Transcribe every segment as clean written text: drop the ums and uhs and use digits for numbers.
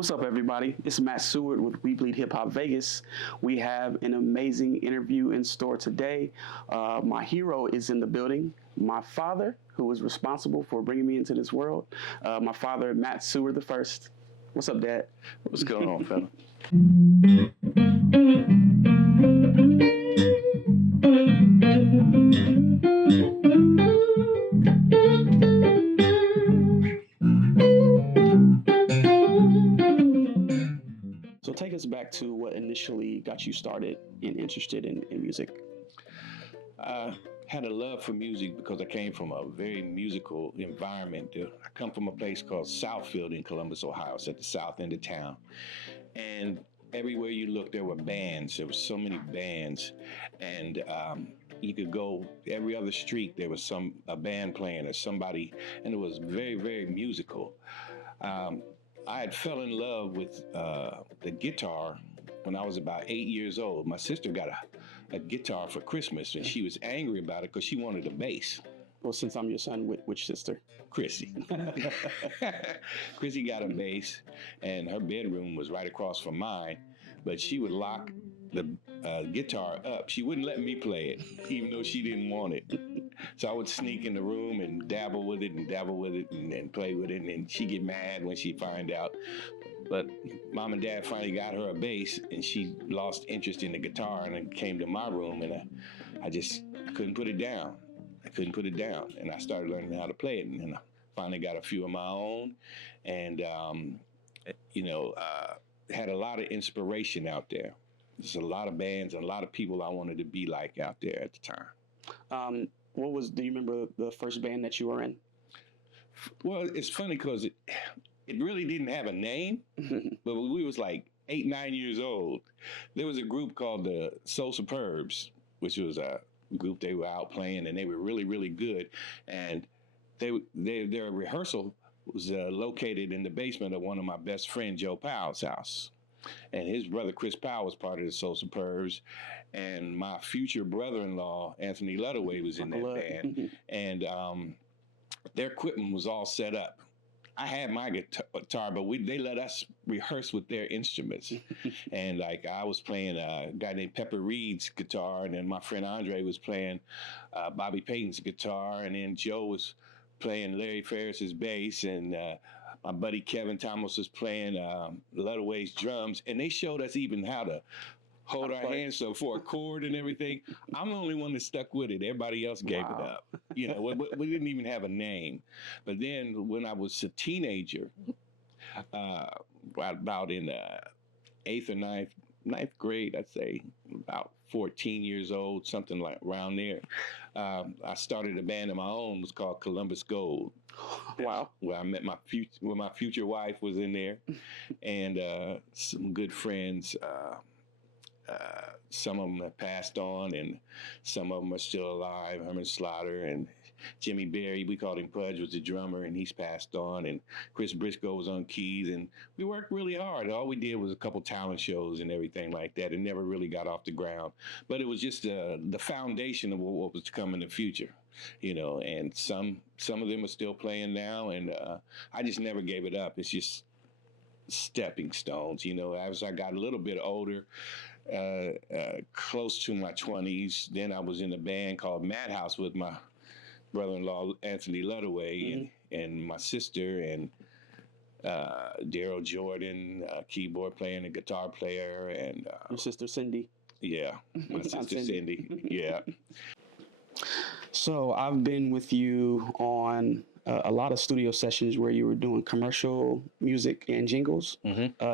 What's up, everybody? It's Matt Seward with We Bleed Hip Hop Vegas. We have an amazing interview in store today. My hero is in the building. My father, who was responsible for bringing me into this world. My father, Matt Seward I. What's up, Dad? What's going on, fella? So take us back to what initially got you started and interested in music. I had a love for music because I came from a very musical environment. I come from a place called Southfield in Columbus, Ohio. It's at the south end of town. And everywhere you look, there were bands. There were so many bands. And you could go every other street, there was a band playing or somebody, and it was very, very musical. Um, I had fell in love with the guitar when I was about 8 years old. My sister got a guitar for Christmas, and she was angry about it because she wanted a bass. Well, since I'm your son, which sister? Chrissy. Chrissy got a bass, and her bedroom was right across from mine, but she would lock the guitar up. She wouldn't let me play it, even though she didn't want it. So I would sneak in the room and dabble with it and play with it, and she'd get mad when she find out. But Mom and Dad finally got her a bass, and she lost interest in the guitar and then came to my room, and I just couldn't put it down. I couldn't put it down, and I started learning how to play it, and then I finally got a few of my own, and had a lot of inspiration out there. There's a lot of bands and a lot of people I wanted to be like out there at the time. Do you remember the first band that you were in? Well, it's funny because it really didn't have a name, but when we was like 8, 9 years old, there was a group called the Soul Superbs, which was a group they were out playing, and they were really, really good. And their rehearsal was located in the basement of one of my best friend Joe Powell's house. And his brother Chris Powell was part of the Soul Superbs, and my future brother-in-law Anthony Ludaway was in that band, and their equipment was all set up. I had my guitar, but they let us rehearse with their instruments. And like I was playing a guy named Pepper Reed's guitar, and then my friend Andre was playing Bobby Payton's guitar, and then Joe was playing Larry Ferris's bass, and my buddy Kevin Thomas was playing Ludaway's drums, and they showed us even how to hold our hands so for a chord and everything. I'm the only one that stuck with it. Everybody else gave it up. You know, we didn't even have a name. But then when I was a teenager, about in eighth or ninth grade, I'd say, about 14 years old, something like around there, I started a band of my own. It was called Columbus Gold. Wow. Where I met my future wife was in there, and some good friends. Some of them have passed on, and some of them are still alive. Herman Slaughter and Jimmy Berry, we called him Pudge, was the drummer, and he's passed on. And Chris Briscoe was on keys, and we worked really hard. All we did was a couple talent shows and everything like that. It never really got off the ground, but it was just the foundation of what was to come in the future, you know. And some of them are still playing now, and I just never gave it up. It's just stepping stones, you know. As I got a little bit older, close to my 20s, then I was in a band called Madhouse with my brother-in-law Anthony Ludaway, and my sister, and Daryl Jordan, keyboard player and a guitar player, and your sister Cindy. Yeah, my sister Cindy. Yeah. So I've been with you on a lot of studio sessions where you were doing commercial music and jingles.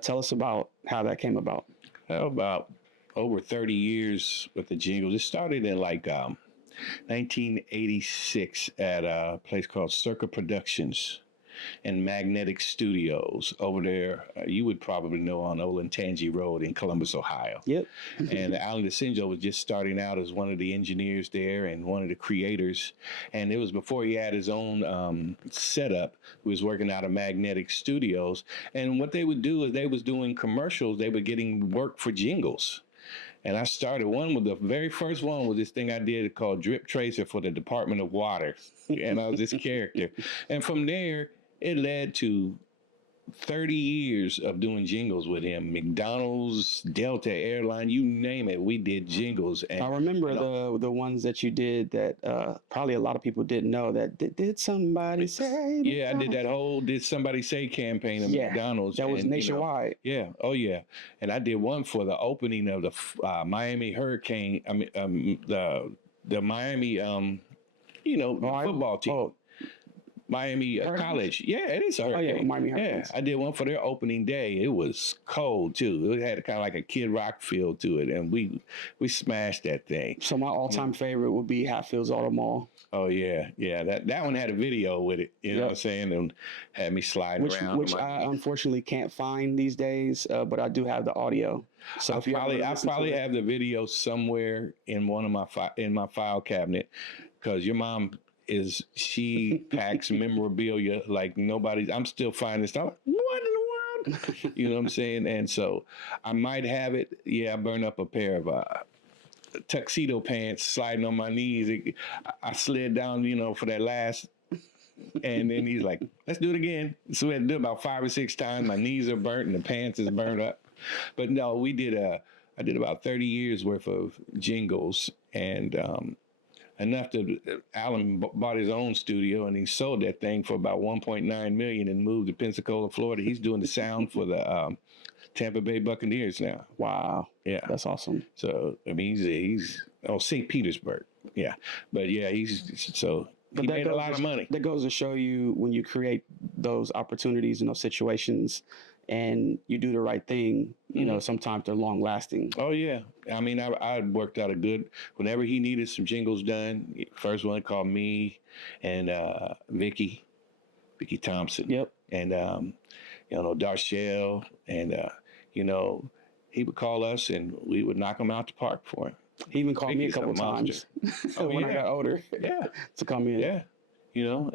Tell us about how that came about. About over 30 years with the jingles. It started in like 1986 at a place called Circa Productions and Magnetic Studios over there. You would probably know on Olentangy Road in Columbus, Ohio. Yep. And Alan DeCinjo was just starting out as one of the engineers there and one of the creators. And it was before he had his own setup. He was working out of Magnetic Studios. And what they would do is they was doing commercials. They were getting work for jingles. And I started the very first one was this thing I did called Drip Tracer for the Department of Water. And I was this character. And from there, it led to 30 years of doing jingles with him. McDonald's, Delta Airline, you name it, we did jingles. And I remember the ones that you did that probably a lot of people didn't know. That did somebody say? Yeah, I did that whole "Did Somebody Say" campaign at McDonald's. That was and, nationwide. Yeah, oh yeah, and I did one for the opening of the Miami Hurricane. I mean, the Miami, football team. Oh, Miami College. Yeah, it is a hurricane. Oh, yeah, Miami Hurricanes. Yeah, I did one for their opening day. It was cold, too. It had kind of like a Kid Rock feel to it, and we smashed that thing. So my all-time favorite would be Hatfield's Auto Mall. Oh, yeah. That one had a video with it, you know what I'm saying, and had me sliding around. Which I unfortunately can't find these days, but I do have the audio. So I probably have the video somewhere in one of my file cabinet, because your mom she packs memorabilia like nobody's. I'm still finding stuff. What in the world? You know what I'm saying? And so I might have it. Yeah, I burned up a pair of tuxedo pants sliding on my knees. I slid down, for that last. And then he's like, let's do it again. So we had to do it about 5 or 6 times. My knees are burnt and the pants is burned up. But no, I did about 30 years worth of jingles, and enough to Alan bought his own studio, and he sold that thing for about $1.9 million and moved to Pensacola, Florida. He's doing the sound for the Tampa Bay Buccaneers now. Wow. Yeah, that's awesome. So I mean, he's St. Petersburg. Yeah, but yeah, he made a lot of money. That goes to show you, when you create those opportunities in those situations, and you do the right thing, sometimes they're long lasting. Oh yeah. I mean, I worked out whenever he needed some jingles done, first one called me and Vicky Thompson. Yep. And, Darshell, and, he would call us and we would knock him out the park for him. He even called me a couple times when I got older. Yeah. To come in. Yeah.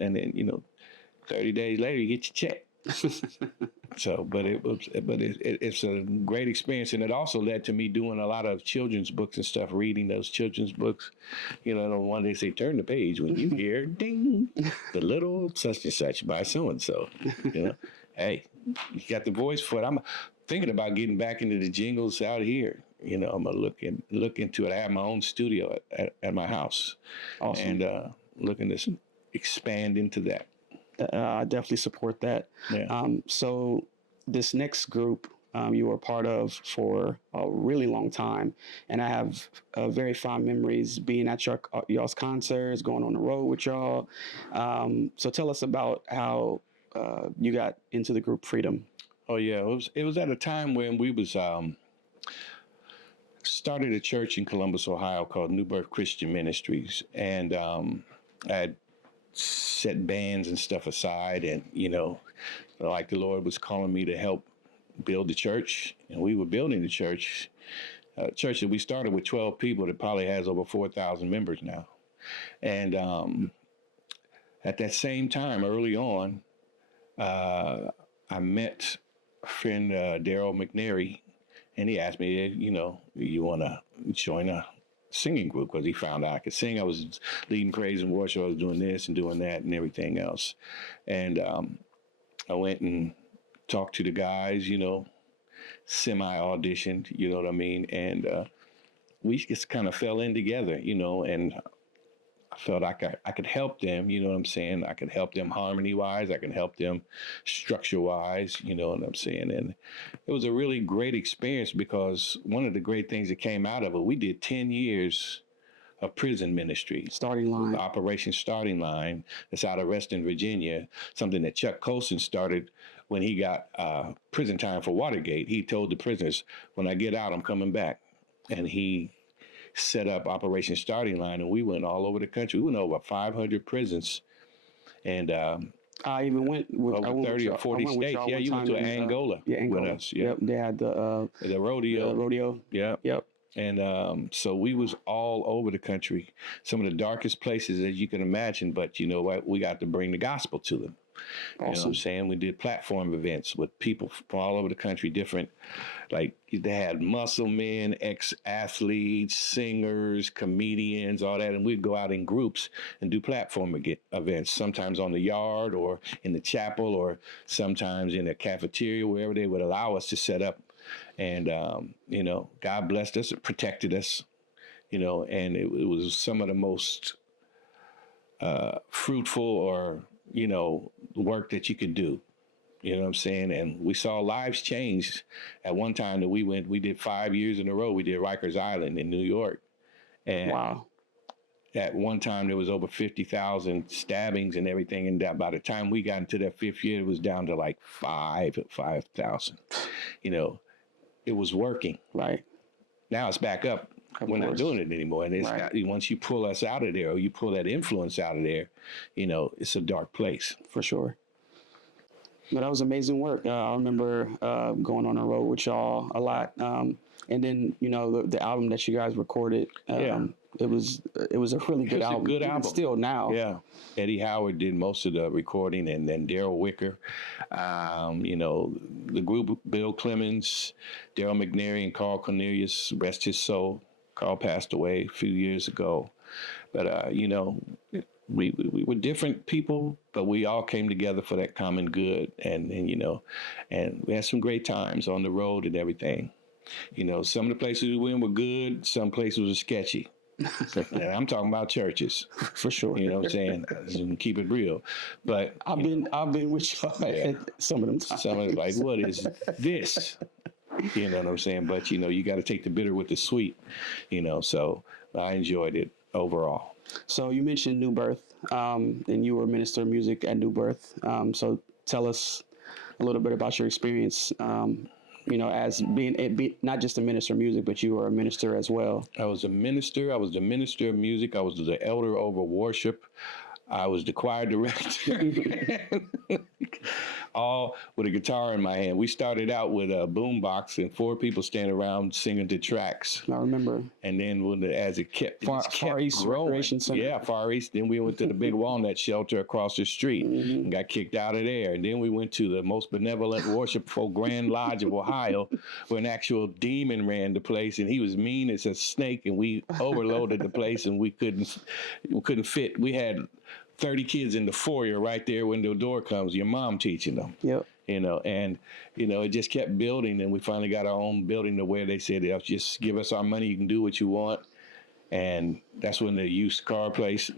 And then, 30 days later, you get your check. So, but it's a great experience, and it also led to me doing a lot of children's books and stuff, reading those children's books. The one they say, turn the page when you hear ding, the little such and such by so and so. Hey, you got the voice for it. I'm thinking about getting back into the jingles out here. I'm gonna look into it. I have my own studio at my house. Awesome. And looking to expand into that. I definitely support that. Yeah. So this next group you were a part of for a really long time, and I have very fond memories being at y'all's concerts, going on the road with y'all. So tell us about how you got into the group Freedom. Oh yeah, it was at a time when we was started a church in Columbus, Ohio called New Birth Christian Ministries, and I had set bands and stuff aside, and like the Lord was calling me to help build the church, and we were building the church. Church that we started with 12 people that probably has over 4,000 members now. And at that same time, early on, I met a friend, Daryl McNary, and he asked me, you want to join a singing group, because he found out I could sing. I was leading praise and worship. I was doing this and doing that and everything else. And I went and talked to the guys, semi-auditioned, you know what I mean? And we just kind of fell in together, and I felt I could help them, you know what I'm saying? I could help them harmony-wise. I could help them structure-wise, you know what I'm saying? And it was a really great experience, because one of the great things that came out of it, we did 10 years of prison ministry. Starting Line. Operation Starting Line. That's out of Reston, Virginia, something that Chuck Colson started when he got prison time for Watergate. He told the prisoners, when I get out, I'm coming back. And he set up Operation Starting Line, and we went all over the country. We went over 500 prisons, and I even went with over 30 or 40 states. Yeah, you went to Angola with us. Yep, they had the rodeo. rodeo. Yeah. Yep. And so we was all over the country, some of the darkest places as you can imagine. But you know what? We got to bring the gospel to them. You know what I'm saying? We did platform events with people from all over the country, different, like they had muscle men, ex-athletes, singers, comedians, all that. And we'd go out in groups and do platform events, sometimes on the yard or in the chapel or sometimes in a cafeteria, wherever they would allow us to set up. And, you know, God blessed us, protected us, you know, and it was some of the most fruitful or, you know, work that you could do. You know what I'm saying? And we saw lives change. At one time that we did 5 years in a row. We did Rikers Island in New York. And wow. At one time there was over 50,000 stabbings and everything. And by the time we got into that fifth year, it was down to like 5,000. You know, it was working. Right. Now it's back up. We're not doing it anymore. And it's once you pull us out of there or you pull that influence out of there, you know, it's a dark place. For sure. But that was amazing work. I remember going on the road with y'all a lot. And then, you know, the album that you guys recorded, it was a really good album. A good album. Still now. Yeah. Eddie Howard did most of the recording, and then Daryl Wicker, you know, the group, Bill Clemens, Daryl McNary, and Carl Cornelius, rest his soul. Carl passed away a few years ago. But, you know, we were different people, but we all came together for that common good. And, you know, and we had some great times on the road and everything. You know, some of the places we went were good. Some places were sketchy. And I'm talking about churches. For sure. You know what I'm saying? And keep it real. But I've been with y'all at some of them times. Some of them like, what is this? You know what I'm saying? But, you know, you got to take the bitter with the sweet, you know, so I enjoyed it overall. So you mentioned New Birth, and you were a minister of music at New Birth. So tell us a little bit about your experience, you know, as being not just a minister of music, but you were a minister as well. I was a minister. I was the minister of music. I was the elder over worship. I was the choir director. All with a guitar in my hand. We started out with a boombox and 4 people standing around singing to tracks. I remember. And then as it kept Far East Recreation Center. Yeah, Far East. Then we went to the big walnut shelter across the street and got kicked out of there. And then we went to the most benevolent, worshipful Grand Lodge of Ohio, where an actual demon ran the place, and he was mean as a snake. And we overloaded the place, and we couldn't fit. We had 30 kids in the foyer right there when the door comes, your mom teaching them. Yep. You know, and, you know, it just kept building, and we finally got our own building to where they said, just give us our money, you can do what you want. And that's when the used car place.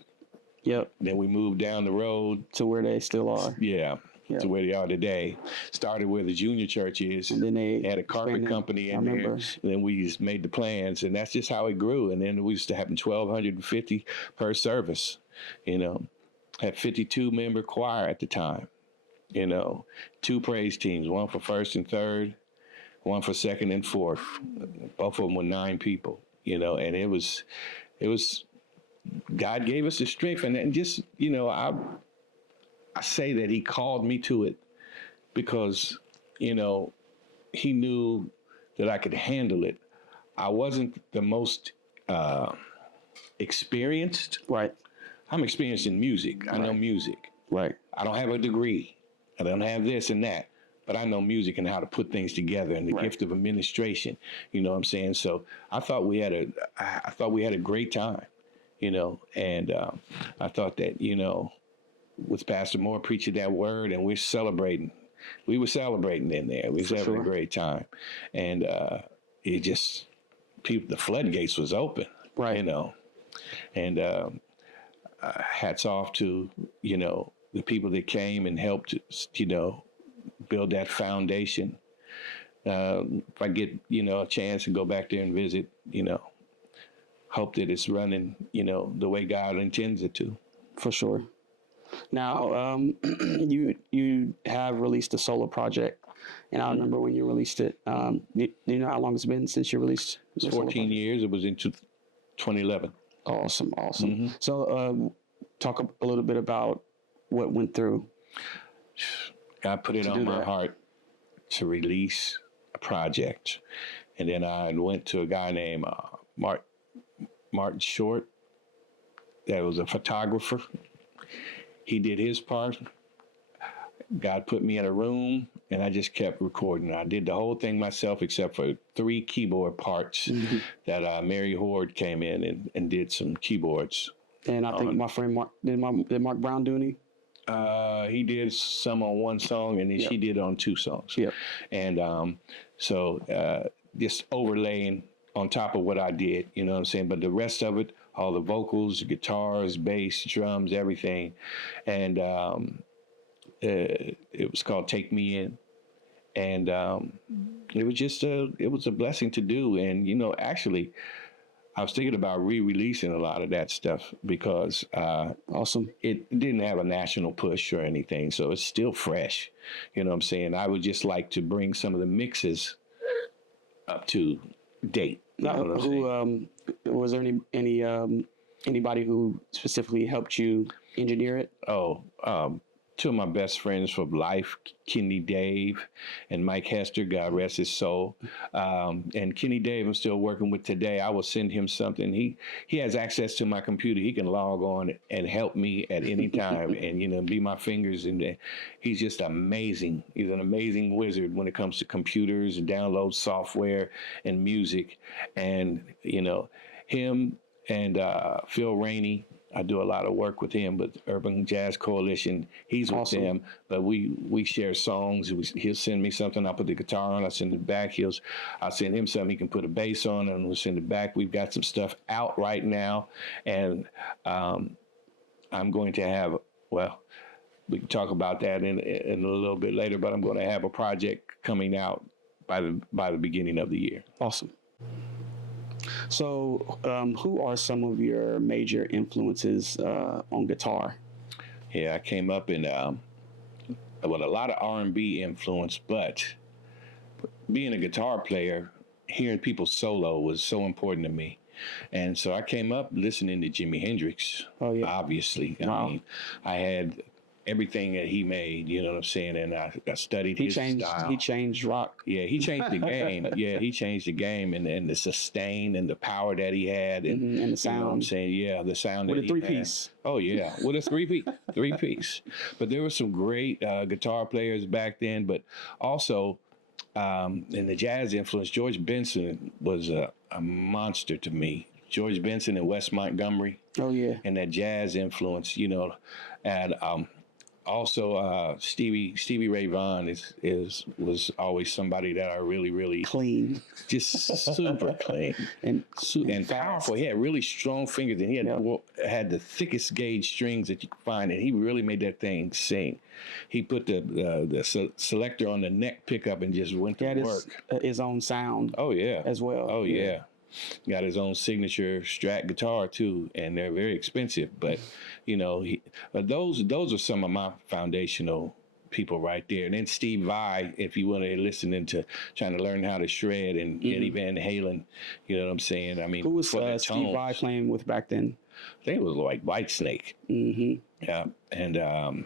Yep. Then we moved down the road. To where they still are. Yeah. Yep. To where they are today. Started where the junior church is. And then they had a carpet company in there. And then we just made the plans, and that's just how it grew. And then we used to have 1,250 per service, you know. Had 52-member choir at the time, you know, 2 praise teams, one for first and third, one for second and fourth. Both of them were 9 people, you know, and it was, God gave us the strength. And just, you know, I say that he called me to it because, you know, he knew that I could handle it. I wasn't the most experienced. Right. I'm experienced in music. I know music. Right. I don't have a degree. I don't have this and that, but I know music and how to put things together and the gift of administration. You know what I'm saying? So I thought we had a great time, you know, and I thought that, you know, with Pastor Moore preaching that word, and we're celebrating. We were celebrating in there. We was having a great time. And it just, the floodgates was open, you know, and hats off to, you know, the people that came and helped, you know, build that foundation. If I get, you know, a chance to go back there and visit, you know, hope that it's running, you know, the way God intends it to. For sure. Now, you have released a solo project, and I remember when you released it. Do you know how long it's been since you released? It's 14 years. It was in 2011. Awesome. So talk a little bit about what went through. God put it on my heart to release a project. And then I went to a guy named Martin Short, that was a photographer. He did his part. God put me in a room, and I just kept recording. I did the whole thing myself except for 3 keyboard parts that Mary Horde came in and did some keyboards. And I think my friend Mark, did Mark Brown do any? He did some on one song, and then she did on 2 songs. Yep. And so just overlaying on top of what I did, you know what I'm saying? But the rest of it, all the vocals, guitars, bass, drums, everything. And it was called Take Me In. And it was a blessing to do. And, you know, actually, I was thinking about re-releasing a lot of that stuff because awesome. It didn't have a national push or anything, so it's still fresh. You know what I'm saying? I would just like to bring some of the mixes up to date. You know what I'm saying? Was there anybody who specifically helped you engineer it? Oh, 2 of my best friends for life, Kenny Dave and Mike Hester, God rest his soul. And Kenny Dave I'm still working with today. I will send him something. He has access to my computer. He can log on and help me at any time and, you know, be my fingers. And he's just amazing. He's an amazing wizard when it comes to computers and download software and music. And, you know, him and Phil Rainey, I do a lot of work with him, but Urban Jazz Coalition, he's with them, but we share songs. He'll send me something, I'll put the guitar on, I'll send it back. I'll send him something, he can put a bass on, and we'll send it back. We've got some stuff out right now, and I'm going to have, well, we can talk about that in a little bit later, but I'm going to have a project coming out by the beginning of the year. Awesome. So, who are some of your major influences on guitar? Yeah, I came up in with a lot of R&B influence, but being a guitar player, hearing people solo was so important to me. And so I came up listening to Jimi Hendrix, obviously. Wow. I mean, I had everything that he made, you know what I'm saying? And I studied his style. He changed rock. Yeah, he changed the game. Yeah, he changed the game and the sustain and the power that he had. And the sound. You know what I'm saying? Yeah, the sound with that a he 3-piece. had. Oh, yeah, with a 3-piece. But there were some great guitar players back then, but also in the jazz influence, George Benson was a monster to me. George Benson and Wes Montgomery. Oh, yeah. And that jazz influence, you know, and also, Stevie Ray Vaughan was always somebody that I really clean, just super clean and powerful. He had really strong fingers, and he had the thickest gauge strings that you could find, and he really made that thing sing. He put the selector on the neck pickup and just went to work. His own sound. Oh yeah, as well. Oh yeah. Got his own signature Strat guitar too, and they're very expensive. But you know, those are some of my foundational people right there. And then Steve Vai, if you want to listen into trying to learn how to shred, and Eddie Van Halen, you know what I'm saying? I mean, who was Steve Vai playing with back then? I think it was like Whitesnake. Yeah, and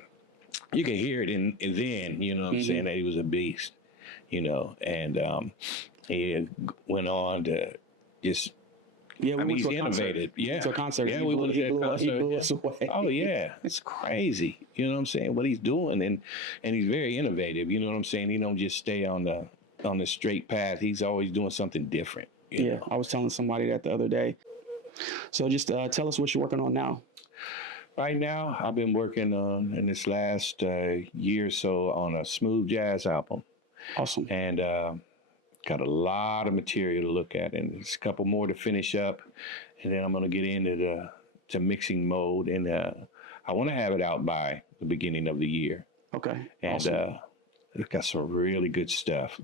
you can hear it in then, you know what I'm saying, that he was a beast, you know, and he went on to just, yeah, I mean, he's innovative. Yeah. To a concert. Yeah, we went to a concert. He blew us away. Oh, yeah. It's crazy. You know what I'm saying? What he's doing. And he's very innovative. You know what I'm saying? He don't just stay on the straight path. He's always doing something different. You know? I was telling somebody that the other day. So just tell us what you're working on now. Right now, I've been working on, in this last year or so, on a smooth jazz album. Awesome. And got a lot of material to look at, and there's a couple more to finish up, and then I'm going to get into the mixing mode, and I want to have it out by the beginning of the year. Okay. And awesome. It got some really good stuff.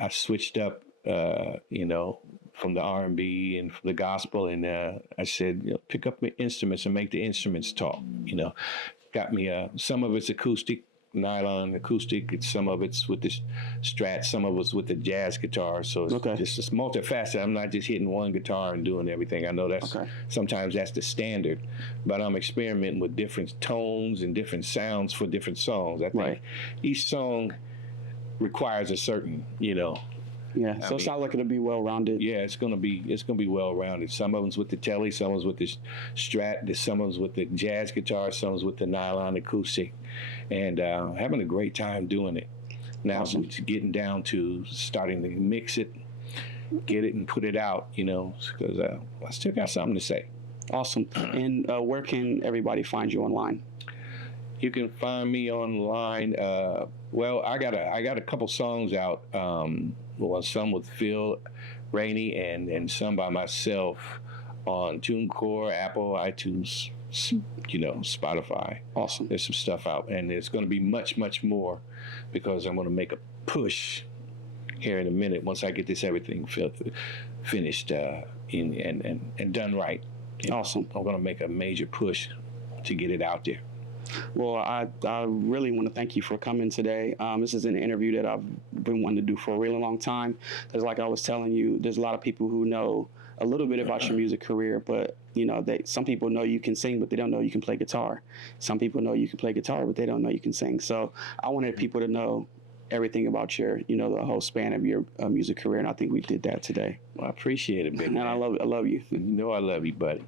I switched up, you know, from the R&B and from the gospel, and I said, you know, pick up the instruments and make the instruments talk. You know, got me some of it's acoustic, nylon acoustic, some of it's with the Strat, some of it's with the jazz guitar, so it's multifaceted. I'm not just hitting one guitar and doing everything. I know that's sometimes that's the standard, but I'm experimenting with different tones and different sounds for different songs. I think each song requires a certain, you know, Yeah. So it sounds like it'll be well rounded. Yeah, it's gonna be well rounded. Some of them's with the telly, some of them's with the Strat, some of them's with the jazz guitar, some of them's with the nylon acoustic, and having a great time doing it. Now Awesome. it's getting down to starting to mix it, get it, and put it out. Because I still got something to say. Awesome. And where can everybody find you online? You can find me online. Well, I got a couple songs out. Some with Phil Rainey and some by myself on TuneCore, Apple, iTunes, Spotify. Awesome. There's some stuff out, and there's going to be much, much more because I'm going to make a push here in a minute once I get this everything finished and done right. Awesome. I'm going to make a major push to get it out there. Well, I really want to thank you for coming today. This is an interview that I've been wanting to do for a really long time. Because like I was telling you, there's a lot of people who know a little bit about your music career, but some people know you can sing, but they don't know you can play guitar. Some people know you can play guitar, but they don't know you can sing. So I wanted people to know everything about your, the whole span of your music career, and I think we did that today. Well, I appreciate it, big man. And I love you. You know I love you, buddy.